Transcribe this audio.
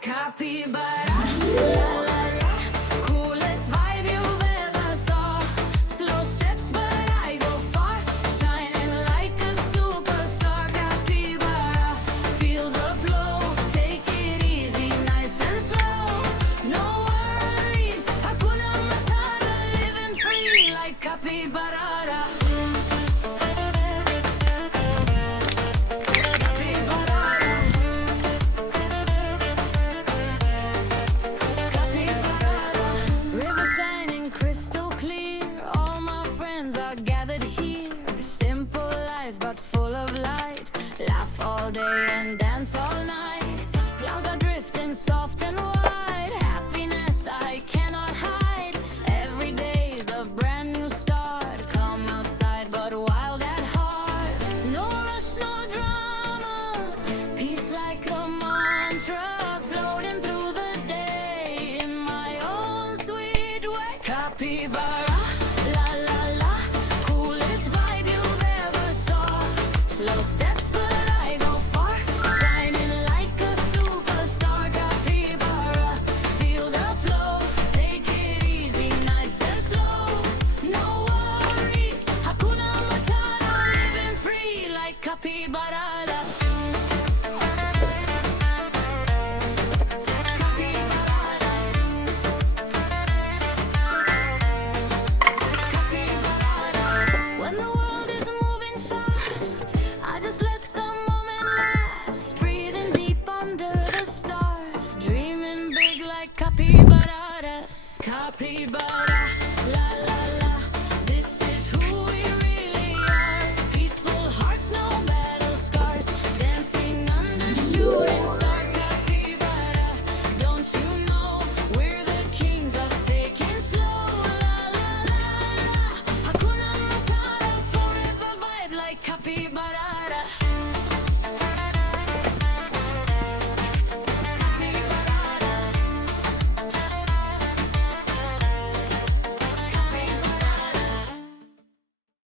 Capybara, la la la, coolest vibe you've ever saw. Slow steps but I go far, shining like a superstar. Capybara, feel the flow, take it easy, nice and slow. No worries, Hakuna Matata, living free like Capybara. But full of light, laugh all day and dance all night. Clouds are drifting soft and wide, happiness I cannot hide. Every day's a brand new start, come outside but wild at heart. No rush, no drama, peace like a mantra, floating through the day in my own sweet way. Capybara, la la la, coolest vibe you've ever saw. Slow steps but I go far, shining like a superstar. Capybara, feel the flow, take it easy, nice and slow. No worries, Hakuna Matata, living free like Capybara. When the world is moving fast, I just let the moment last. Breathing deep under the stars, dreaming big like capybaras. Capybara.